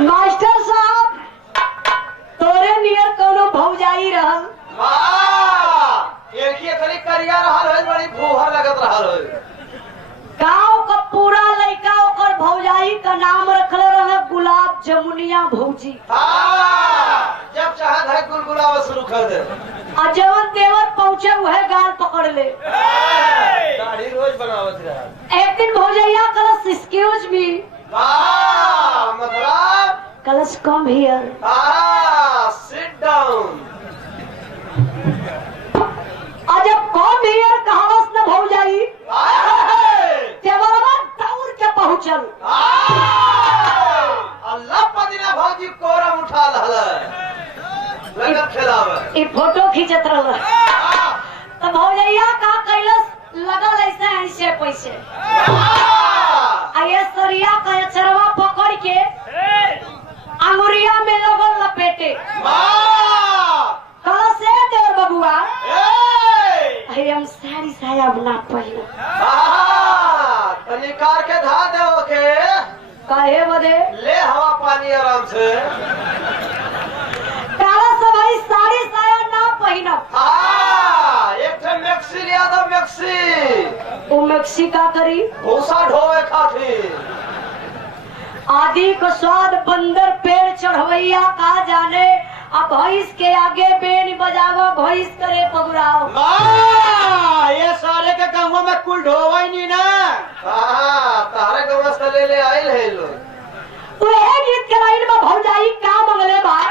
Master साहब तोरे नियर कोनो भौजाई रहल एक ही खाली करिया रहल है, बड़ी भूहर लगत रहल है। गांव का पूरा लड़का ओकर भौजाई का नाम रखले रहे गुलाब जमुनिया भौजी। जब चाहत है गुलगुलावा शुरू कर दे। और जवन देवर पहुंचे वह गाल पकड़ ले। दाढ़ी रोज बनावत रहा। एक दिन भौजैया कलस एक्सक्यूज मी, मतलब कलस कम हियर। Sit down. और जब कम हियर कहावस न भौजाई देवरवा दौड़ के पहुंचल। अल्लाह पदिना भौजी कोरम उठा लगत खेलावे। ई फोटो खींचत रहल। तो भौजैया का कैलस लगल ऐसे ऐसे पैसे आये सरिया का चरवा पकड़ के अंगुरिया में लगल लपेटे। कल से देवर बबुआ हम साड़ी साया बना पहले तनिकार के धा दे ओके काहे बदे ले हवा पानी आराम से। काला सवारी साड़ी साया ना पहनब। एक ठे मैक्सी लिया था मैक्सी। वो मैक्सी का करी भूसा ढोए खाती। आदि को स्वाद बंदर पेड़ चढ़वैया का जाने। अब भैंस के आगे बेन बजावो भैंस करे पगुराओ। ये साले के गाँव में कुल ढोवा ही नहीं ना। तारे गाँव से ले आये है लोग। वह गीत के लाइन में भौजाई का मंगले बात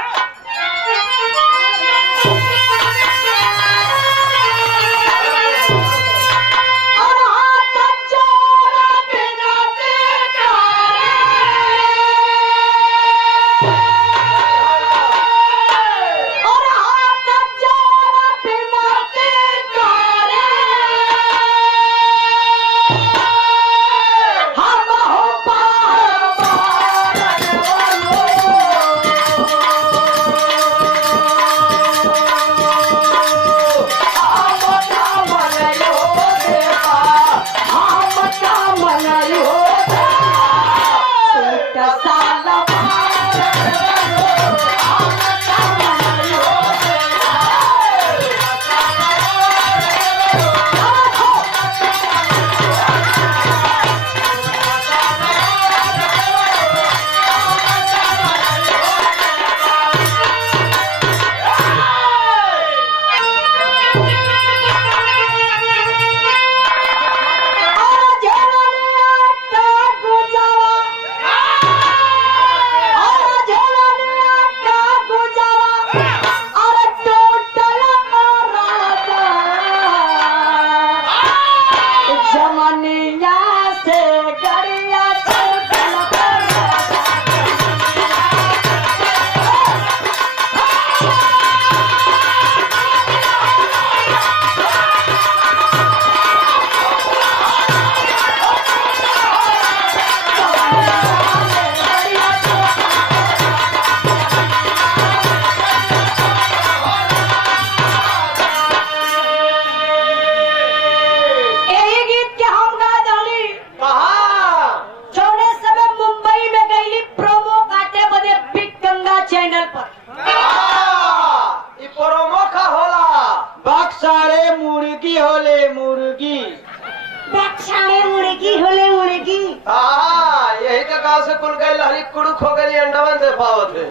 से कुल गई लहरी कुड़ुक हो गई अंडवन दे पावत है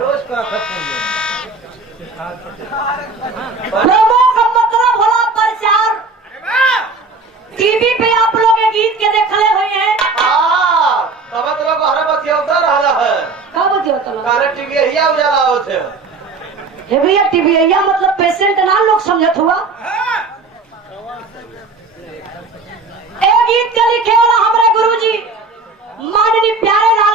रोज का प्रोमो का मतलब होला प्रचार। टीवी पे आप लोग ये गीत के देखले हुए हैं। तब तो लोग हरे बतियावता रहा है। कब बतियावता लोग? कारे टीवी हिया उजाला होते। हे भैया टीवी हिया मतलब पेशेंट ना लोग समझत हुआ। ए गीत के लिखे वाला हमारे गुरुजी माननीय प्यारे लाल